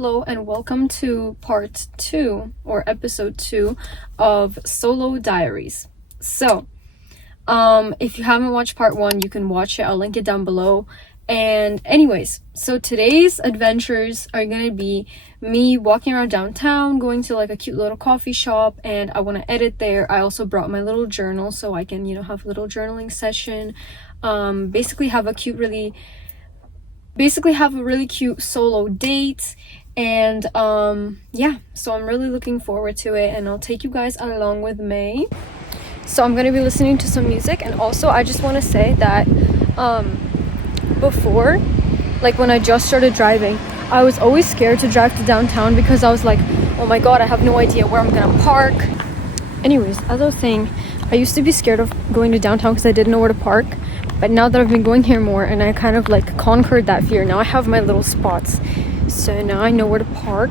hello and welcome to part 2 or episode 2 of Solo Diaries. So, if you haven't watched part 1, you can watch it. I'll link it down below. And anyways, so today's adventures are going to be me walking around downtown, going to like a cute little coffee shop, and I want to edit there. I also brought my little journal so I can, have a little journaling session. Basically have a really cute solo date, and yeah, so I'm really looking forward to it, and I'll take you guys along with me. So I'm gonna be listening to some music, and also I just want to say that before, like when I just started driving, I was always scared to drive to downtown because I was like, oh my god, I have no idea where I'm gonna park. Anyways, as I was saying, I used to be scared of going to downtown because I didn't know where to park. But now that I've been going here more and I kind of like conquered that fear, now I have my little spots. So now I know where to park.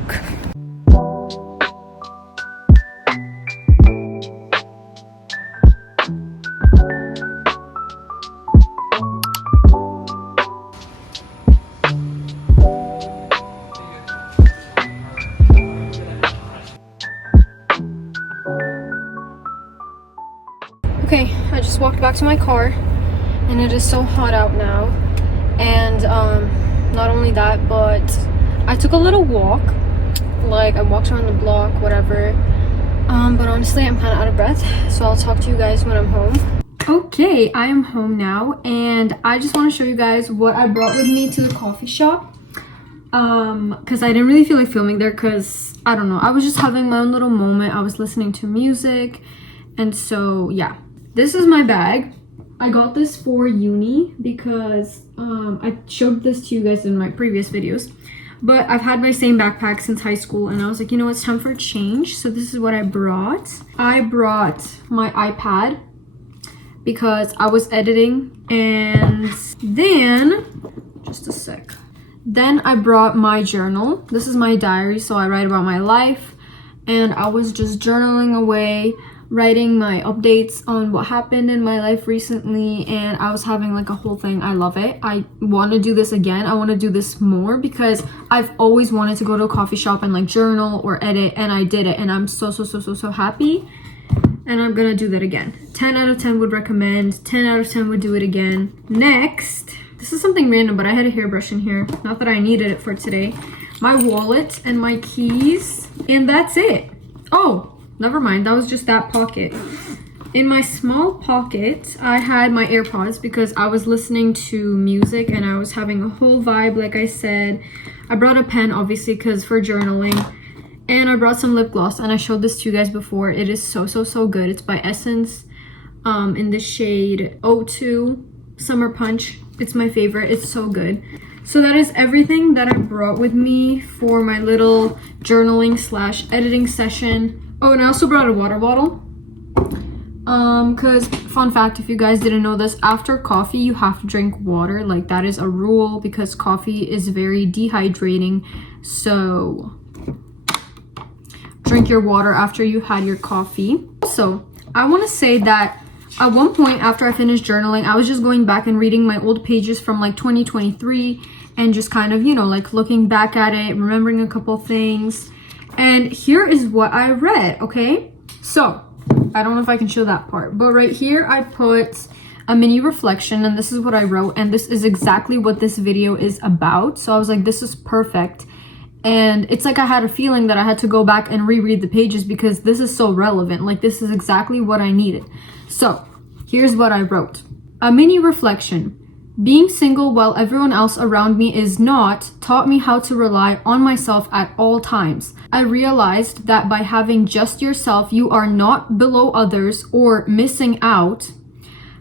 Okay, I just walked back to my car. And it is so hot out now, and not only that, but I took a little walk, like I walked around the block, whatever, but honestly I'm kind of out of breath, so I'll talk to you guys when I'm home. Okay, I am home now, and I just want to show you guys what I brought with me to the coffee shop, because I didn't really feel like filming there because I don't know, I was just having my own little moment. I was listening to music, and so yeah, this is my bag. I got this for uni because I showed this to you guys in my previous videos, but I've had my same backpack since high school, and I was like, it's time for a change. So this is what I brought. I brought my iPad because I was editing, and then just a sec. Then I brought my journal. This is my diary, so I write about my life, and I was just journaling away, writing my updates on what happened in my life recently, and I was having like a whole thing. I love it. I want to do this again. I want to do this more because I've always wanted to go to a coffee shop and like journal or edit, and I did it, and I'm so happy, and I'm gonna do that again. 10 out of 10 would recommend. 10 out of 10 would do it again. Next, this is something random, but I had a hairbrush in here, not that I needed it for today. My wallet and my keys, and that's it. Oh, never mind, that was just that pocket. In my small pocket, I had my AirPods because I was listening to music and I was having a whole vibe, like I said. I brought a pen, obviously, because for journaling. And I brought some lip gloss, and I showed this to you guys before. It is so good. It's by Essence, in the shade O2 Summer Punch. It's my favorite. It's so good. So that is everything that I brought with me for my little journaling / editing session. Oh, and I also brought a water bottle. Because, fun fact, if you guys didn't know this, after coffee, you have to drink water. Like, that is a rule because coffee is very dehydrating. So, drink your water after you had your coffee. Also, I want to say that at one point after I finished journaling, I was just going back and reading my old pages from like 2023 and just kind of, like looking back at it, remembering a couple things. And here is what I read, okay? So, I don't know if I can show that part, but right here I put a mini reflection, and this is what I wrote, and this is exactly what this video is about. So I was like, this is perfect. And it's like I had a feeling that I had to go back and reread the pages because this is so relevant. Like, this is exactly what I needed. So, here's what I wrote. A mini reflection. Being single while everyone else around me is not taught me how to rely on myself at all times. I realized that by having just yourself, you are not below others or missing out.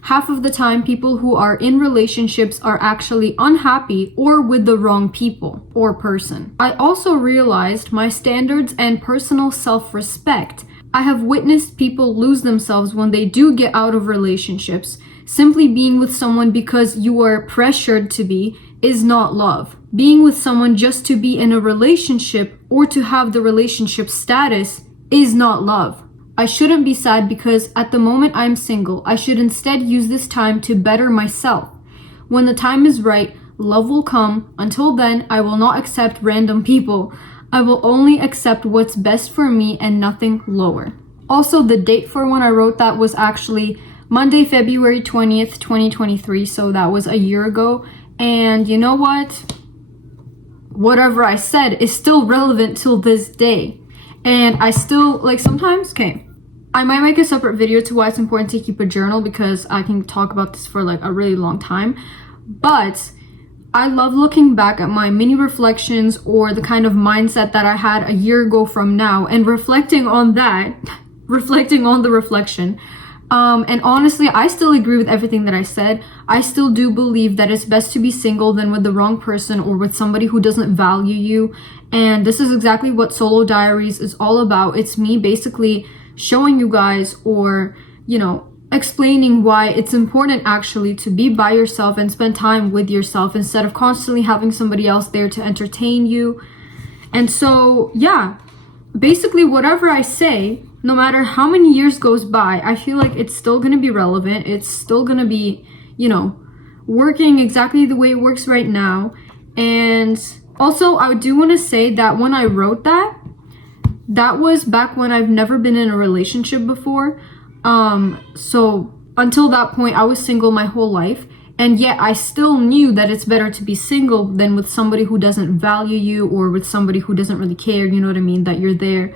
Half of the time, people who are in relationships are actually unhappy or with the wrong people or person. I also realized my standards and personal self-respect. I have witnessed people lose themselves when they do get out of relationships. Simply being with someone because you are pressured to be is not love. Being with someone just to be in a relationship or to have the relationship status is not love. I shouldn't be sad because at the moment I'm single. I should instead use this time to better myself. When the time is right, love will come. Until then, I will not accept random people. I will only accept what's best for me and nothing lower. Also, the date for when I wrote that was actually Monday, February 20th, 2023. So that was a year ago. And you know what? Whatever I said is still relevant till this day. And I still, like, sometimes, okay, I might make a separate video to why it's important to keep a journal, because I can talk about this for like a really long time. But I love looking back at my mini reflections or the kind of mindset that I had a year ago from now and reflecting on that, reflecting on the reflection. And honestly, I still agree with everything that I said. I still do believe that it's best to be single than with the wrong person or with somebody who doesn't value you. And this is exactly what Solo Diaries is all about. It's me basically showing you guys, or, you know, explaining why it's important actually to be by yourself and spend time with yourself instead of constantly having somebody else there to entertain you. And so, yeah, basically whatever I say, no matter how many years goes by, I feel like it's still going to be relevant. It's still going to be, you know, working exactly the way it works right now. And also, I do want to say that when I wrote that, that was back when I've never been in a relationship before. So until that point, I was single my whole life. And yet I still knew that it's better to be single than with somebody who doesn't value you, or with somebody who doesn't really care, you know what I mean, that you're there.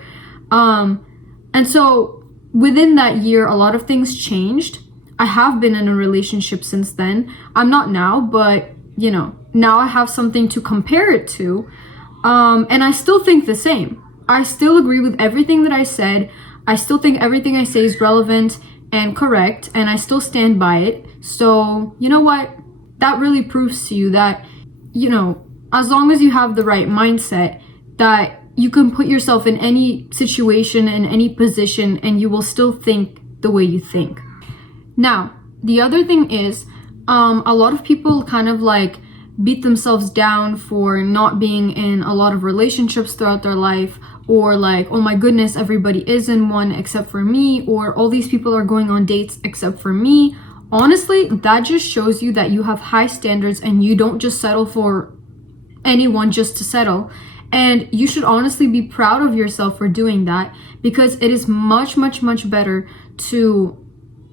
And so within that year, a lot of things changed. I have been in a relationship since then. I'm not now, but, you know, now I have something to compare it to. And I still think the same. I still agree with everything that I said. I still think everything I say is relevant and correct, and I still stand by it. So, you know what? That really proves to you that, you know, as long as you have the right mindset, that you can put yourself in any situation, in any position, and you will still think the way you think. Now, the other thing is, a lot of people kind of like beat themselves down for not being in a lot of relationships throughout their life, or like, oh my goodness, everybody is in one except for me, or all these people are going on dates except for me. Honestly, that just shows you that you have high standards and you don't just settle for anyone just to settle. And you should honestly be proud of yourself for doing that, because it is much, much, much better to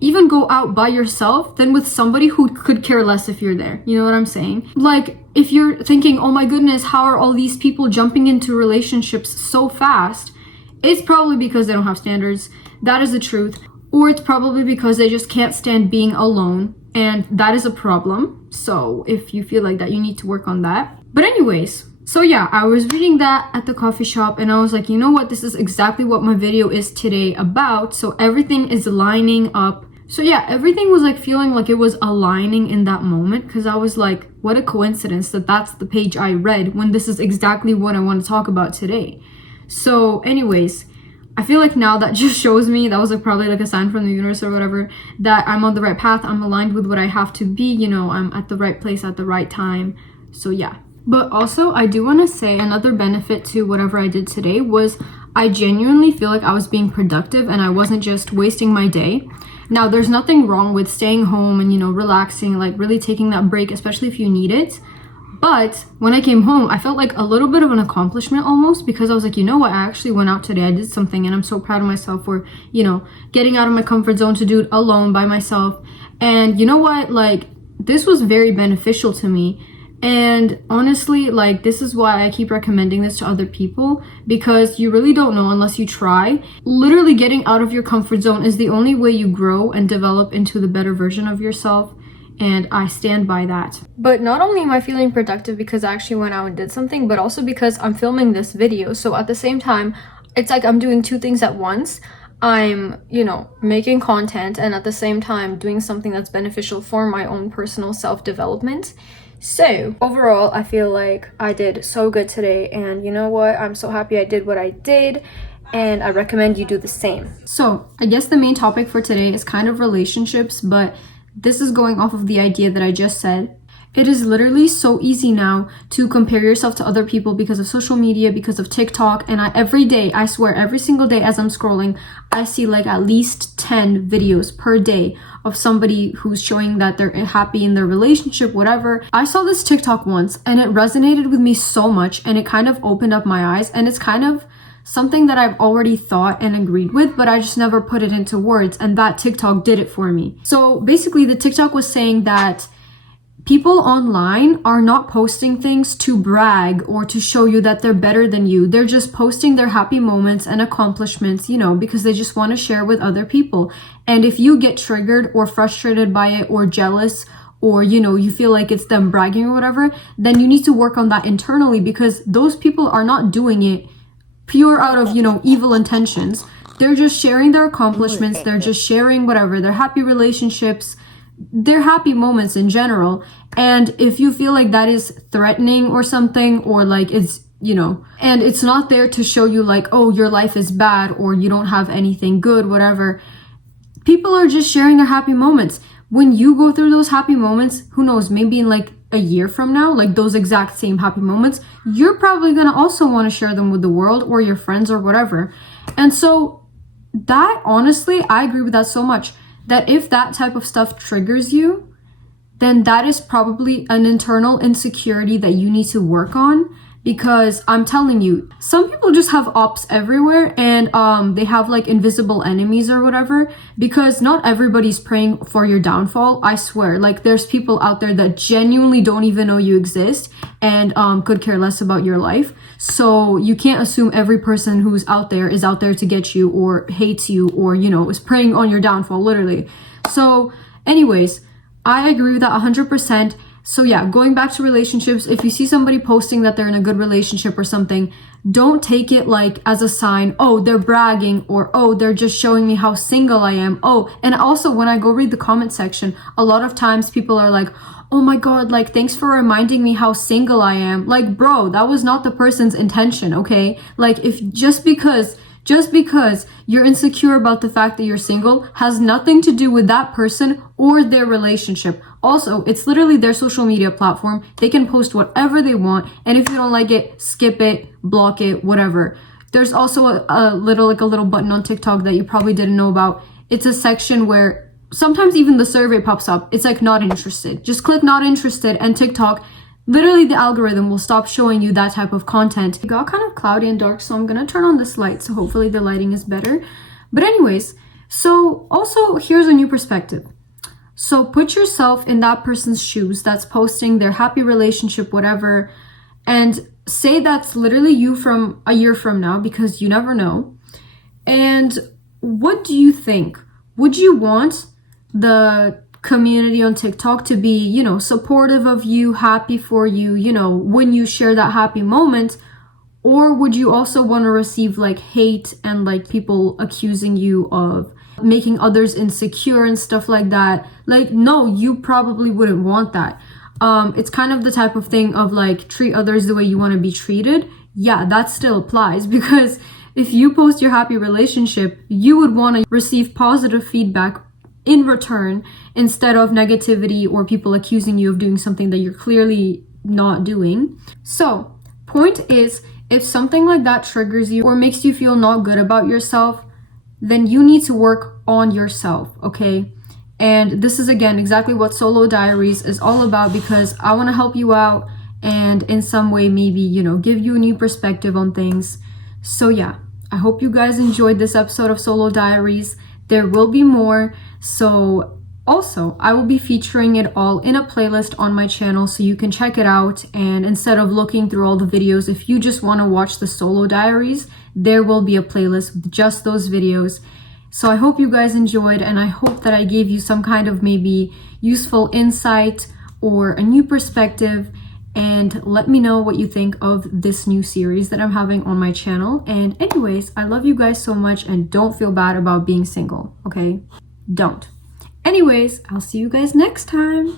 even go out by yourself than with somebody who could care less if you're there. You know what I'm saying? Like, if you're thinking, oh my goodness, how are all these people jumping into relationships so fast? It's probably because they don't have standards. That is the truth. Or it's probably because they just can't stand being alone. And that is a problem. So if you feel like that, you need to work on that. But anyways, so yeah, I was reading that at the coffee shop and I was like, you know what? This is exactly what my video is today about. So everything is lining up. So yeah, everything was like feeling like it was aligning in that moment, because I was like, what a coincidence that that's the page I read when this is exactly what I want to talk about today. So anyways, I feel like now that just shows me, that was like probably like a sign from the universe or whatever, that I'm on the right path, I'm aligned with what I have to be, you know, I'm at the right place at the right time. So yeah. But also, I do want to say another benefit to whatever I did today was I genuinely feel like I was being productive and I wasn't just wasting my day. Now, there's nothing wrong with staying home and, you know, relaxing, like really taking that break, especially if you need it. But when I came home, I felt like a little bit of an accomplishment almost, because I was like, you know what, I actually went out today, I did something, and I'm so proud of myself for, you know, getting out of my comfort zone to do it alone by myself. And you know what, like, this was very beneficial to me. And honestly, like, this is why I keep recommending this to other people, because you really don't know unless you try. Literally getting out of your comfort zone is the only way you grow and develop into the better version of yourself. And I stand by that. But not only am I feeling productive because I actually went out and did something, but also because I'm filming this video. So at the same time, it's like I'm doing two things at once. I'm, you know, making content and at the same time doing something that's beneficial for my own personal self-development. So overall, I feel like I did so good today, and you know what? I'm so happy I did what I did, and I recommend you do the same. So I guess the main topic for today is kind of relationships, but this is going off of the idea that I just said. It is literally so easy now to compare yourself to other people because of social media, because of TikTok. And every day, I swear, every single day as I'm scrolling, I see like at least 10 videos per day of somebody who's showing that they're happy in their relationship, whatever. I saw this TikTok once and it resonated with me so much, and it kind of opened up my eyes, and it's kind of something that I've already thought and agreed with, but I just never put it into words, and that TikTok did it for me. So basically the TikTok was saying that people online are not posting things to brag or to show you that they're better than you. They're just posting their happy moments and accomplishments, you know, because they just want to share with other people. And if you get triggered or frustrated by it or jealous, or, you know, you feel like it's them bragging or whatever, then you need to work on that internally, because those people are not doing it pure out of, you know, evil intentions. They're just sharing their accomplishments. They're just sharing whatever, their happy relationships, their happy moments in general. And if you feel like that is threatening or something, or like it's, you know, and it's not there to show you like, oh, your life is bad or you don't have anything good, whatever. People are just sharing their happy moments. When you go through those happy moments, who knows, maybe in like a year from now, like those exact same happy moments, you're probably gonna also want to share them with the world or your friends or whatever. And so that, honestly, I agree with that so much, that if that type of stuff triggers you, then that is probably an internal insecurity that you need to work on. Because I'm telling you, some people just have ops everywhere, and they have like invisible enemies or whatever, because not everybody's praying for your downfall. I swear, like there's people out there that genuinely don't even know you exist and could care less about your life. So you can't assume every person who's out there is out there to get you or hates you or, you know, is preying on your downfall, literally. So anyways, I agree with that 100%. So yeah, going back to relationships, if you see somebody posting that they're in a good relationship or something, don't take it like as a sign, oh, they're bragging, or oh, they're just showing me how single I am. Oh, and also when I go read the comment section, a lot of times people are like, oh my God, like, thanks for reminding me how single I am. Like, bro, that was not the person's intention, okay? Like, if just because you're insecure about the fact that you're single has nothing to do with that person or their relationship. Also, it's literally their social media platform. They can post whatever they want, and if you don't like it, skip it, block it, whatever. There's also a little button on TikTok that you probably didn't know about. It's a section where sometimes even the survey pops up. It's like not interested. Just click not interested, and TikTok, literally the algorithm will stop showing you that type of content. It got kind of cloudy and dark, so I'm gonna turn on this light, so hopefully the lighting is better. But anyways, so also here's a new perspective. So put yourself in that person's shoes that's posting their happy relationship, whatever, and say that's literally you from a year from now, because you never know. And what do you think? Would you want the community on TikTok to be, you know, supportive of you, happy for you, you know, when you share that happy moment? Or would you also want to receive like hate and like people accusing you of making others insecure and stuff like that? Like, no, you probably wouldn't want that. It's kind of the type of thing of like, treat others the way you want to be treated. Yeah, that still applies, because if you post your happy relationship, you would want to receive positive feedback in return instead of negativity or people accusing you of doing something that you're clearly not doing. So, point is, if something like that triggers you or makes you feel not good about yourself, then you need to work on yourself, okay? And this is, again, exactly what Solo Diaries is all about, because I want to help you out and in some way maybe, you know, give you a new perspective on things. So yeah, I hope you guys enjoyed this episode of Solo Diaries. There will be more. So also, I will be featuring it all in a playlist on my channel, so you can check it out. And instead of looking through all the videos, if you just want to watch the Solo Diaries, there will be a playlist with just those videos. So I hope you guys enjoyed, and I hope that I gave you some kind of maybe useful insight or a new perspective. And let me know what you think of this new series that I'm having on my channel. And anyways, I love you guys so much, and don't feel bad about being single, okay? Don't. Anyways, I'll see you guys next time.